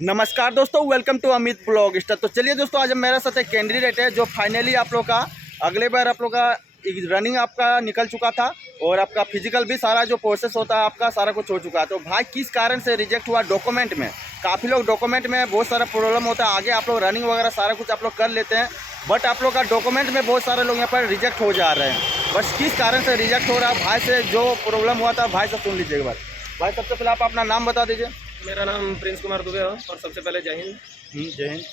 नमस्कार दोस्तों, welcome to Amit blog star. तो चलिए दोस्तों, आज मेरे साथ एक कैंडिडेट है जो फाइनली आप लोग का अगले बार आप लोग का रनिंग आपका निकल चुका था और आपका फिजिकल भी सारा जो प्रोसेस होता है आपका सारा कुछ हो चुका है। तो भाई किस कारण से रिजेक्ट हुआ डॉक्यूमेंट में? काफ़ी लोग डॉक्यूमेंट में बहुत सारा प्रॉब्लम होता है, आगे आप लोग रनिंग वगैरह सारा कुछ आप लोग कर लेते हैं, बट आप लोग का डॉक्यूमेंट में बहुत सारे लोग यहाँ पर रिजेक्ट हो जा रहे हैं। बस किस कारण से रिजेक्ट हो रहा है, भाई से जो प्रॉब्लम हुआ था भाई से सुन लीजिए एक बार। भाई सबसे पहले आप अपना नाम बता दीजिए। मेरा नाम प्रिंस कुमार दुबे है और सबसे पहले जय हिंद। जय हिंद।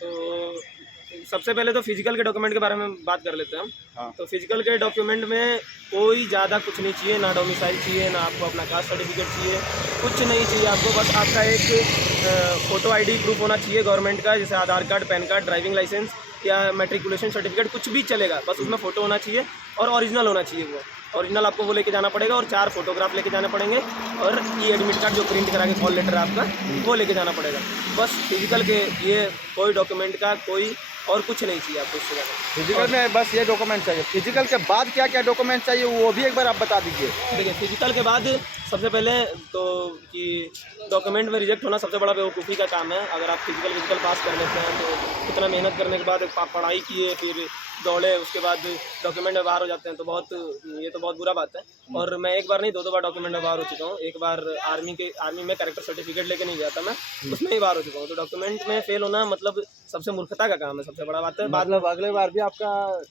तो सबसे पहले तो फिजिकल के डॉक्यूमेंट के बारे में बात कर लेते हैं हम। हाँ। तो फिजिकल के डॉक्यूमेंट में कोई ज़्यादा कुछ नहीं चाहिए, ना डोमिसाइल चाहिए, ना आपको अपना कास्ट सर्टिफिकेट चाहिए, कुछ नहीं चाहिए आपको। बस आपका एक फ़ोटो आईडी प्रूफ होना चाहिए गवर्नमेंट का, जैसे Aadhaar card, PAN card, driving licence या मैट्रिकुलेशन सर्टिफिकेट, कुछ भी चलेगा, बस उसमें फ़ोटो होना चाहिए और ओरिजिनल होना चाहिए। वो ओरिजिनल आपको वो लेके जाना पड़ेगा और 4 फोटोग्राफ लेके जाने पड़ेंगे और एडमिट कार्ड जो प्रिंट करा के कॉल लेटर आपका वो लेके जाना पड़ेगा। बस फिजिकल के ये कोई डॉक्यूमेंट का कोई और कुछ नहीं चाहिए आपको इससे ज़्यादा। फिजिकल में बस ये डॉक्यूमेंट चाहिए। फिजिकल के बाद क्या क्या डॉक्यूमेंट चाहिए वो भी एक बार आप बता दीजिए। देखिए, फिजिकल के बाद सबसे पहले तो कि डॉक्यूमेंट में रिजेक्ट होना सबसे बड़ा बेवकूफ़ी का काम है। अगर आप फिजिकल पास कर लेते हैं तो इतना मेहनत करने के बाद पढ़ाई किए, फिर दौड़े, उसके बाद डॉक्यूमेंट में बाहर हो जाते हैं तो ये तो बहुत बुरा बात है। और मैं एक बार नहीं 2 बार डॉक्यूमेंट में बाहर हो चुका हूँ। एक बार आर्मी में कैरेक्टर सर्टिफिकेट लेके नहीं गया था मैं, उसमें ही बाहर हो चुका हूँ। तो डॉक्यूमेंट में फेल होना मतलब सबसे मूर्खता का काम है, सबसे बड़ा बात है। मतलब अगले बार भी आपका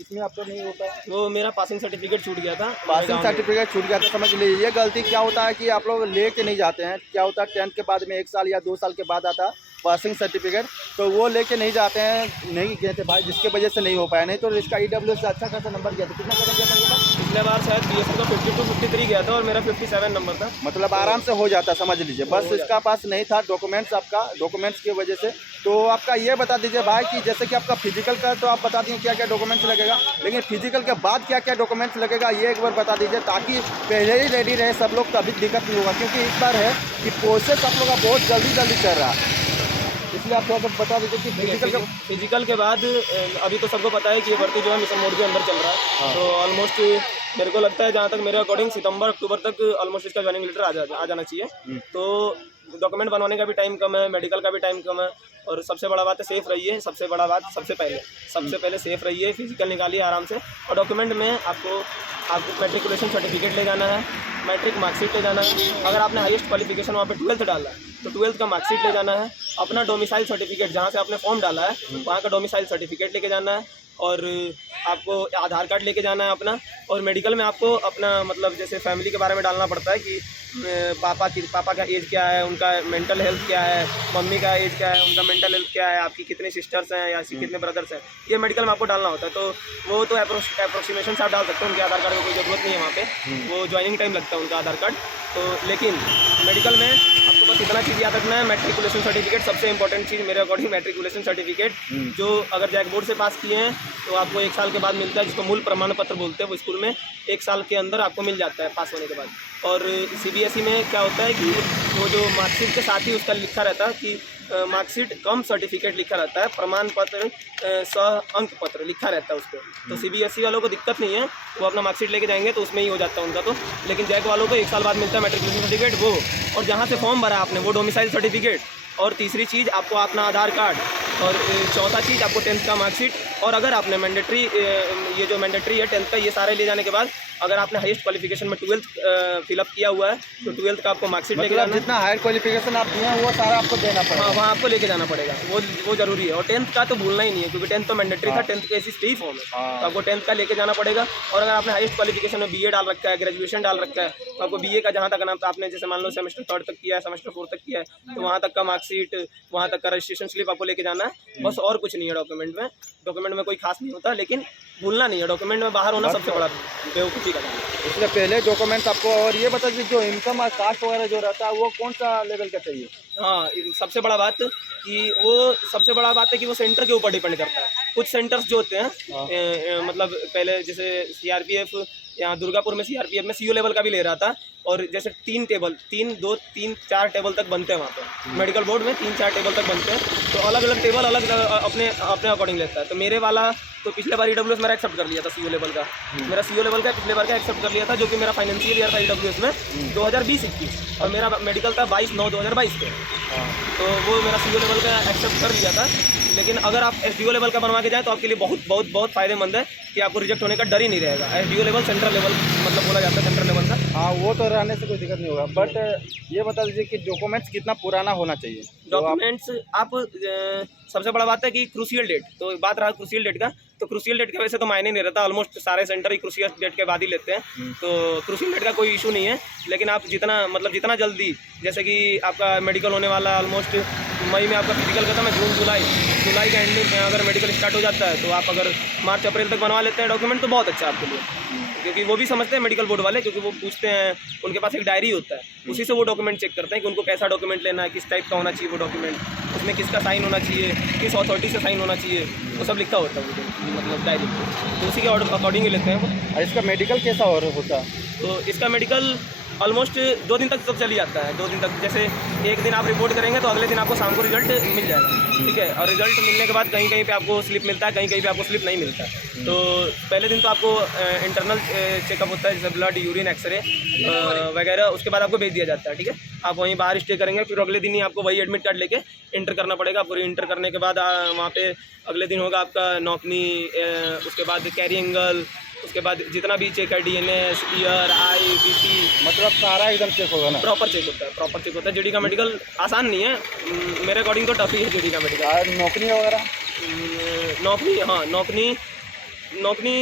इसमें आपका नहीं होता है। वो मेरा पासिंग सर्टिफिकेट छूट गया था। पासिंग सर्टिफिकेट छूट गया था, समझ लीजिए। ये गलती क्या होता है कि आप लोग लेके नहीं जाते हैं। क्या होता है 10th के बाद में 1 साल या 2 साल के बाद आता है पासिंग सर्टिफिकेट, तो वो लेके नहीं जाते हैं, नहीं गए थे भाई, जिसके वजह से नहीं हो पाया। नहीं तो इसका EWS से अच्छा खासा नंबर गया था। कितना नंबर गया था ये बात? पिछले बार शायद BSc का 52-53 गया था और मेरा 57 नंबर था। मतलब आराम से हो जाता, समझ लीजिए। बस इसका पास नहीं था डॉक्यूमेंट्स, आपका डॉक्यूमेंट्स की वजह से। तो आपका ये बता दीजिए भाई कि जैसे कि आपका फिजिकल का तो आप बता दिए क्या क्या डॉक्यूमेंट्स लगेगा, लेकिन फिजिकल के बाद क्या क्या डॉक्यूमेंट्स लगेगा ये एक बार बता दीजिए, ताकि पहले ही रेडी रहे सब लोग, तभी दिक्कत नहीं होगा। क्योंकि इस बार है कि प्रोसेस आप लोग का बहुत जल्दी चल रहा है, इसलिए आप थोड़ा सा बता दीजिए कि फिजिकल के बाद अभी तो सबको पता है कि ये भर्ती जो है मिशन मोड के अंदर चल रहा है। हाँ। तो ऑलमोस्ट मेरे को लगता है, जहाँ तक मेरे अकॉर्डिंग, सितंबर अक्टूबर तक ऑलमोस्ट इसका ज्वाइनिंग लेटर आ जाना चाहिए। तो डॉक्यूमेंट बनवाने का भी टाइम कम है, मेडिकल का भी टाइम कम है, और सबसे बड़ा बात है सेफ़ रहिए। सबसे बड़ा बात सबसे पहले सेफ़ रहिए, फिजिकल निकालिए आराम से। और डॉक्यूमेंट में आपको मैट्रिकुलेशन सर्टिफिकेट ले जाना है, मैट्रिक मार्कशीट ले जाना है। अगर आपने हाईएस्ट क्वालिफिकेशन वहाँ पे 12th डाला है तो 12th का मार्कशीट ले जाना है। अपना डोमिसाइल सर्टिफिकेट, जहाँ से आपने फॉर्म डाला है वहाँ का डोमिसाइल सर्टिफिकेट लेके जाना है। और आपको आधार कार्ड लेके जाना है अपना। और मेडिकल में आपको अपना मतलब जैसे फैमिली के बारे में डालना पड़ता है कि पापा का एज क्या है, उनका मेंटल हेल्थ क्या है, मम्मी का एज क्या है, उनका मेंटल हेल्थ क्या है, आपकी कितने सिस्टर्स हैं या कितने ब्रदर्स हैं, ये मेडिकल में आपको डालना होता है। तो वो तो अप्रोक्सीमेशन से आप डाल सकते हो, उनके आधार कार्ड की कोई ज़रूरत नहीं है वहाँ पे। वो ज्वाइनिंग टाइम लगता है उनका आधार कार्ड। तो लेकिन मेडिकल में आपको बस इतना चीज़ याद रखना है, मैट्रिकुलेशन सर्टिफिकेट सबसे इंपॉर्टेंट चीज़ मेरे अकॉर्डिंग। मैट्रिकुलेशन सर्टिफिकेट जो अगर जैक बोर्ड से पास किए हैं तो आपको 1 साल के बाद मिलता है, जिसको मूल प्रमाण पत्र बोलते हैं। वो स्कूल में 1 साल के अंदर आपको मिल जाता है पास होने के बाद। और CBSE में क्या होता है कि वो जो मार्कशीट के साथ ही उसका लिखा रहता है कि मार्कशीट कम सर्टिफिकेट लिखा रहता है, प्रमाण पत्र अंक पत्र लिखा रहता है उस पर। तो CBSE वालों को दिक्कत नहीं है, वो अपना मार्कशीट लेके जाएंगे तो उसमें ही हो जाता है उनका। तो लेकिन जैक वालों को 1 साल बाद मिलता है मैट्रिकुलेशन सर्टिफिकेट वो, और जहाँ से फॉर्म भरा आपने वो डोमिसाइल सर्टिफिकेट, और तीसरी चीज़ आपको अपना आधार कार्ड, और चौथा चीज़ आपको 10th का मार्कशीट। और अगर आपने मैंडेटरी ये जो मैंडेटरी है 10th का, ये सारे ले जाने के बाद अगर आपने हाईएस्ट क्वालिफिकेशन में 12th फिलअप किया हुआ है तो 12th का आपको मार्कशीट लेके जाना। जितना हायर क्वालिफिकेशन आप दिए हैं वो सारा आपको देना पड़ेगा। हाँ, वहाँ आपको लेके जाना पड़ेगा, वो जरूरी है। और 10th का तो भूलना ही नहीं है, क्योंकि 10th तो मैंडेटरी था, 10th के ऐसी स्टे फॉर्म है। तो आपको 10th का लेके जाना पड़ेगा। और अगर आपने हाईएस्ट क्वालिफिकेशन में BA डाल रखा है, ग्रेजुएशन डाल रखा है, तो आपको BA का जहाँ तक नाम आपने जैसे मान लो सेमेस्टर 3rd तक किया है, सेमेस्टर 4 तक किया है, तो वहाँ तक का मार्कशीट, वहाँ तक का रजिस्ट्रेशन स्लिप आपको लेके जाना है। बस और कुछ नहीं है डॉक्यूमेंट में कोई खास नहीं होता, लेकिन भूलना नहीं है। डॉक्यूमेंट में बाहर होना सबसे बड़ा बेवकूफ़ी का काम है। इसलिए पहले डॉक्यूमेंट्स आपको। और ये बता दीजिए जो इनकम और कास्ट वगैरह जो रहता है वो कौन सा लेवल का चाहिए? हाँ, सबसे बड़ा बात है कि वो सेंटर के ऊपर डिपेंड करता है। कुछ सेंटर्स जो होते हैं मतलब पहले जैसे CRPF यहाँ दुर्गापुर में CRPF में CO लेवल का भी ले रहा था, और जैसे 4 टेबल तक बनते हैं वहाँ पे मेडिकल बोर्ड में 3-4 टेबल तक बनते हैं, तो अलग अलग टेबल अलग अपने अपने अकॉर्डिंग लेता है। तो मेरे वाला तो पिछले बार EWS मेरा एक्सेप्ट कर लिया था CO लेवल का, मेरा CO लेवल का पिछले बार का एक्सेप्ट कर लिया था, जो कि मेरा फाइनेंशियल ईयर था EWS में 2020-21 और मेरा मेडिकल था 22/9/2022 पे, तो वो मेरा CO लेवल का एक्सेप्ट कर लिया था। लेकिन अगर आप SDO लेवल का बनवा के जाए तो आपके लिए बहुत बहुत बहुत फ़ायदेमंद है कि आपको रिजेक्ट होने का डर ही नहीं रहेगा। SDO लेवल सेंट्रल लेवल मतलब बोला जाता है, सेंट्रल लेवल का। हाँ, वो तो रहने से कोई दिक्कत नहीं होगा, बट ये बता दीजिए कि डॉक्यूमेंट्स कितना पुराना होना चाहिए? डॉक्यूमेंट्स आप सबसे बड़ा बात है कि क्रूशियल डेट, तो बात रहा क्रूशियल डेट का, तो क्रूशियल डेट के वजह से तो मायने नहीं रहता, ऑलमोस्ट सारे सेंटर ही क्रूशियल डेट के बाद ही लेते हैं, तो क्रूशियल डेट का कोई इशू नहीं है। लेकिन आप जितना जल्दी, जैसे कि आपका मेडिकल होने वाला ऑलमोस्ट मई में आपका फिजिकल खत्म है, जुलाई का एंडिंग में अगर मेडिकल स्टार्ट हो जाता है, तो आप अगर मार्च अप्रैल तक बनवा लेते हैं डॉक्यूमेंट तो बहुत अच्छा है आपके लिए, क्योंकि वो भी समझते हैं मेडिकल बोर्ड वाले, क्योंकि वो पूछते हैं, उनके पास एक डायरी होता है, उसी से वो डॉक्यूमेंट चेक करते हैं कि उनको कैसा डॉक्यूमेंट लेना है, किस टाइप का होना चाहिए वो डॉक्यूमेंट, उसमें किसका साइन होना चाहिए, किस अथॉरिटी से साइन होना चाहिए, वो सब लिखा होता है वो मतलब डायरी, तो उसी के अकॉर्डिंग ही लेते हैं वो। और इसका मेडिकल कैसा होता है? तो इसका मेडिकल ऑलमोस्ट 2 दिन तक तो चल ही जाता है, 2 दिन तक, जैसे एक दिन आप रिपोर्ट करेंगे तो अगले दिन आपको शाम को रिजल्ट मिल जाएगा, ठीक है। और रिजल्ट मिलने के बाद कहीं कहीं पे आपको स्लिप मिलता है, कहीं कहीं पे आपको स्लिप नहीं मिलता है। तो पहले दिन तो आपको इंटरनल चेकअप होता है, जैसे ब्लड, यूरिन, एक्सरे वगैरह, उसके बाद आपको भेज दिया जाता है, ठीक है। आप वहीं बाहर स्टे करेंगे, फिर अगले दिन ही आपको वही एडमिट कार्ड लेके इंटर करना पड़ेगा। पूरी इंटर करने के बाद वहाँ पे अगले दिन होगा आपका नौकनी, उसके बाद कैरी एंगल, उसके बाद जितना भी चेक है DNS, ईयर, आई, BP, मतलब सारा एकदम चेक होगा ना? प्रॉपर चेक होता है। GD का मेडिकल आसान नहीं है, मेरे अकॉर्डिंग तो टफ ही है GD का मेडिकल। और नौकरी वगैरह? नौकरी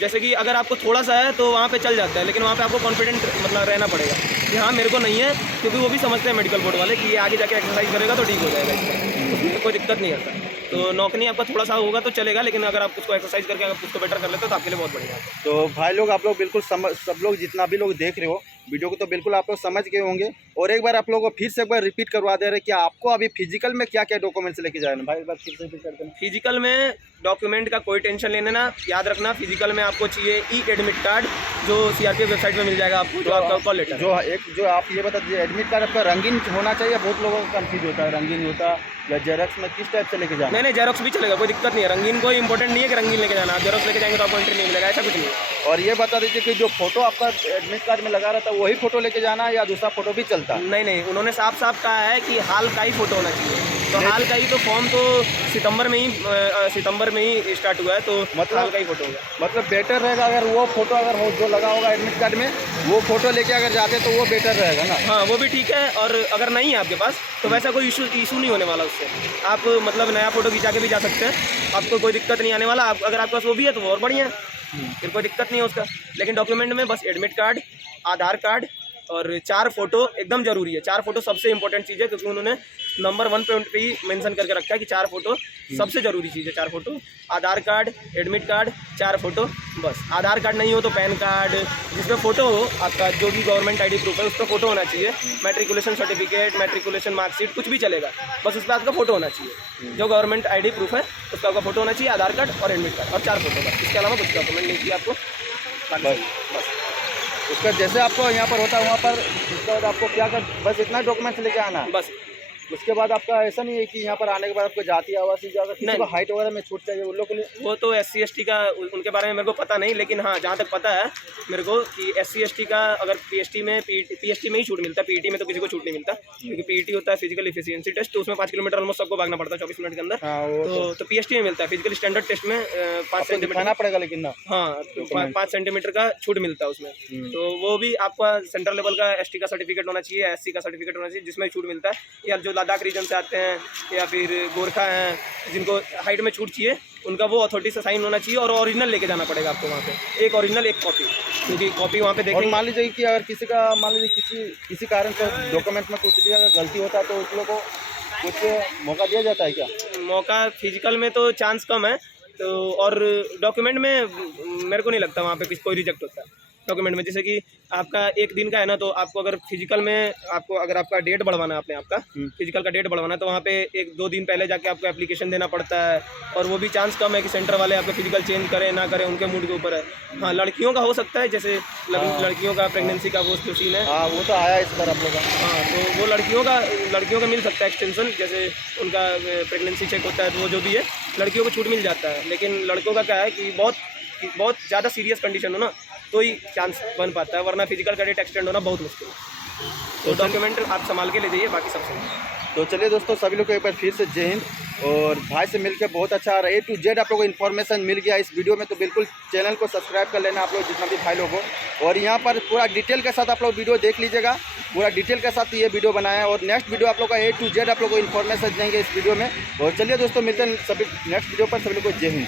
जैसे कि अगर आपको थोड़ा सा है तो वहाँ पे चल जाता है, लेकिन वहाँ पे आपको कॉन्फिडेंट मतलब रहना पड़ेगा कि हाँ मेरे को नहीं है, क्योंकि वो भी समझते हैं मेडिकल बोर्ड वाले कि ये आगे जाके एक्सरसाइज करेगा तो ठीक हो जाएगा, इसमें उसमें कोई दिक्कत नहीं आता। तो नौकरी आपका थोड़ा सा होगा तो चलेगा, लेकिन अगर आप उसको एक्सरसाइज करके अगर उसको बेटर कर लेते हो तो आपके लिए बहुत बढ़िया है। तो भाई लोग, आप लोग बिल्कुल सब लोग जितना भी लोग देख रहे हो वीडियो को, तो बिल्कुल आप लोग समझ गए होंगे। और एक बार आप लोगों को फिर से एक बार रिपीट करवा दे रहे कि आपको अभी फिजिकल में क्या क्या डॉक्यूमेंट्स लेके जाना भाई, एक बार फिर से रिपीट कर देना। फिजिकल में डॉक्यूमेंट का कोई टेंशन लेना ना, याद रखना फिजिकल में आपको चाहिए एडमिट कार्ड, जो CRPF वेबसाइट में मिल जाएगा आपको, जो आपका कॉल लेटर जो आप ये बता दीजिए, एडमिट कार्ड आपका रंगीन होना चाहिए? बहुत लोगों को कंफ्यूज होता है, रंगीन होता या जेरॉक्स में, किस टाइप से लेके जाना? नहीं, जेरॉक्स भी चलेगा, कोई दिक्कत नहीं है। रंगीन कोई इंपॉर्टेंट नहीं है कि रंगीन लेके जाना, आप जेरॉक्स लेके जाएंगे तो आपको एंट्री नहीं मिलेगा, ऐसा कुछ नहीं है। और ये बता दीजिए कि जो फोटो आपका एडमिट कार्ड में लगा रहता है वही फोटो लेके जाना है या दूसरा फोटो भी चलता है? नहीं, उन्होंने साफ कहा है कि हाल का ही फोटो होना चाहिए। तो हाल का ही तो फॉर्म तो सितंबर में ही स्टार्ट हुआ है, तो मतलब हाल का ही फोटो होगा। मतलब बेटर रहेगा अगर वो फोटो अगर हो जो लगा होगा एडमिट कार्ड में, वो फोटो लेके अगर जाते तो वो बेटर रहेगा ना? हाँ, वो भी ठीक है। और अगर नहीं है आपके पास तो वैसा कोई इशू नहीं होने वाला उससे, आप मतलब नया फोटो खिंचा के भी जा सकते हैं, आपको कोई दिक्कत नहीं आने वाला। आप अगर आपके पास वो भी है तो वो और बढ़िया है, फिर कोई दिक्कत नहीं है उसका। लेकिन डॉक्यूमेंट में बस एडमिट कार्ड, आधार कार्ड और 4 फोटो एकदम जरूरी है। 4 फोटो सबसे इंपॉर्टेंट चीज़ है, क्योंकि उन्होंने नंबर 1 पे ही मेंशन करके रखा है कि 4 फोटो सबसे ज़रूरी चीज़ है। 4 फोटो, आधार कार्ड, एडमिट कार्ड, 4 फोटो बस। आधार कार्ड नहीं हो तो पैन कार्ड, जिसमें फ़ोटो हो आपका, जो भी गवर्नमेंट ID प्रूफ है उस पर फ़ोटो होना चाहिए। मैट्रिकुलेशन सर्टिफिकेट, मैट्रिकुलेशन मार्कशीट, कुछ भी चलेगा, बस उस पर आपका फ़ोटो होना चाहिए। जो गवर्नमेंट ID प्रूफ है उसका आपका फ़ोटो होना चाहिए, आधार कार्ड और एडमिट कार्ड, और 4 फोटो बस। इसके अलावा कुछ डॉक्यूमेंट नहीं चाहिए आपको, बस। उसका जैसे आपको यहाँ पर होता है वहाँ पर, उसके बाद आपको क्या कर, बस इतना डॉक्यूमेंट्स लेके आना है बस। उसके बाद आपका ऐसा नहीं है कि यहाँ पर आने के बाद आपको जाति आवासीय अगर किसी को हाइट वगैरह में छूट चाहिए उन लोगों के लिए? वो तो SC ST का उनके बारे में मेरे को पता नहीं, लेकिन हाँ जहाँ तक पता है मेरे को कि SC ST का अगर PST में ही छूट मिलता है, PET में तो किसी को छूट नहीं मिलता, क्योंकि PET होता है फिजिकल एफिशिएंसी टेस्ट, तो उसमें 5 किलोमीटर ऑलमोस्ट सबको भागना पड़ता है 24 मिनट के अंदर। तो PST में मिलता है, फिजिकल स्टैंडर्ड टेस्ट में 5 सेंटीमीटर पड़ेगा, लेकिन ना हाँ 5 सेंटीमीटर का छूट मिलता है उसमें। तो वो भी आपका सेंट्रल लेवल का ST का सर्टिफिकेट होना चाहिए, SC का सर्टिफिकेट होना चाहिए, जिसमें छूट मिलता है। या जो लद्दाख रीजन से आते हैं या फिर गोरखा हैं, जिनको हाइट में छूट चाहिए, उनका वो अथॉरिटी से साइन होना चाहिए, और ओरिजिनल लेके जाना पड़ेगा आपको वहाँ पे, एक ओरिजिनल एक कॉपी, क्योंकि कॉपी वहाँ पे देखेंगे। मान लीजिए कि अगर किसी का मान लीजिए किसी कारण से डॉक्यूमेंट में कुछ भी अगर गलती होता है तो उस लोगों को कुछ मौका दिया जाता है क्या? मौका फिजिकल में तो चांस कम है, तो और डॉक्यूमेंट में मेरे को नहीं लगता वहाँ पे कोई रिजेक्ट होता है। डॉक्यूमेंट में, जैसे कि आपका 1 दिन का है ना, तो आपको अगर फिजिकल में आपको अगर आपका डेट बढ़वाना है, अपने आपका फिजिकल का डेट बढ़वाना है, तो वहाँ पे 1-2 दिन पहले जाके आपको एप्लीकेशन देना पड़ता है। और वो भी चांस कम है कि सेंटर वाले आपका फिजिकल चेंज करें ना करें, उनके मूड के ऊपर है। हाँ, लड़कियों का हो सकता है, जैसे लड़कियों का प्रेगनेंसी का वो सीन है। हाँ, वो तो आया इस बार आप लोग का। हाँ, तो वो लड़कियों का मिल सकता है एक्सटेंशन, जैसे उनका प्रेगनेंसी चेक होता है, तो वो जो भी है लड़कियों को छूट मिल जाता है। लेकिन लड़कों का क्या है कि बहुत ज़्यादा सीरियस कंडीशन हो ना, तो ही चांस बन पाता है, वरना फिजिकल का डेट एक्सटेंड होना बहुत मुश्किल है। तो डॉक्यूमेंट आप संभाल के ले जाइए, बाकी सब सही। तो चलिए दोस्तों, सभी लोग को एक बार फिर से जय हिंद। और भाई से मिलकर बहुत अच्छा आ रहा है। A to Z आप लोगों को इन्फॉर्मेशन मिल गया इस वीडियो में, तो बिल्कुल चैनल को सब्सक्राइब कर लेना आप लोग, जितना भी भाई लोग हो। और यहाँ पर पूरा डिटेल के साथ आप लोग वीडियो देख लीजिएगा, पूरा डिटेल के साथ ये वीडियो बनाया है। और नेक्स्ट वीडियो आप लोग का A to Z आप लोग को इन्फॉर्मेशन देंगे इस वीडियो में। और चलिए दोस्तों, मिलते हैं सभी नेक्स्ट वीडियो पर। सभी लोग को जय हिंद।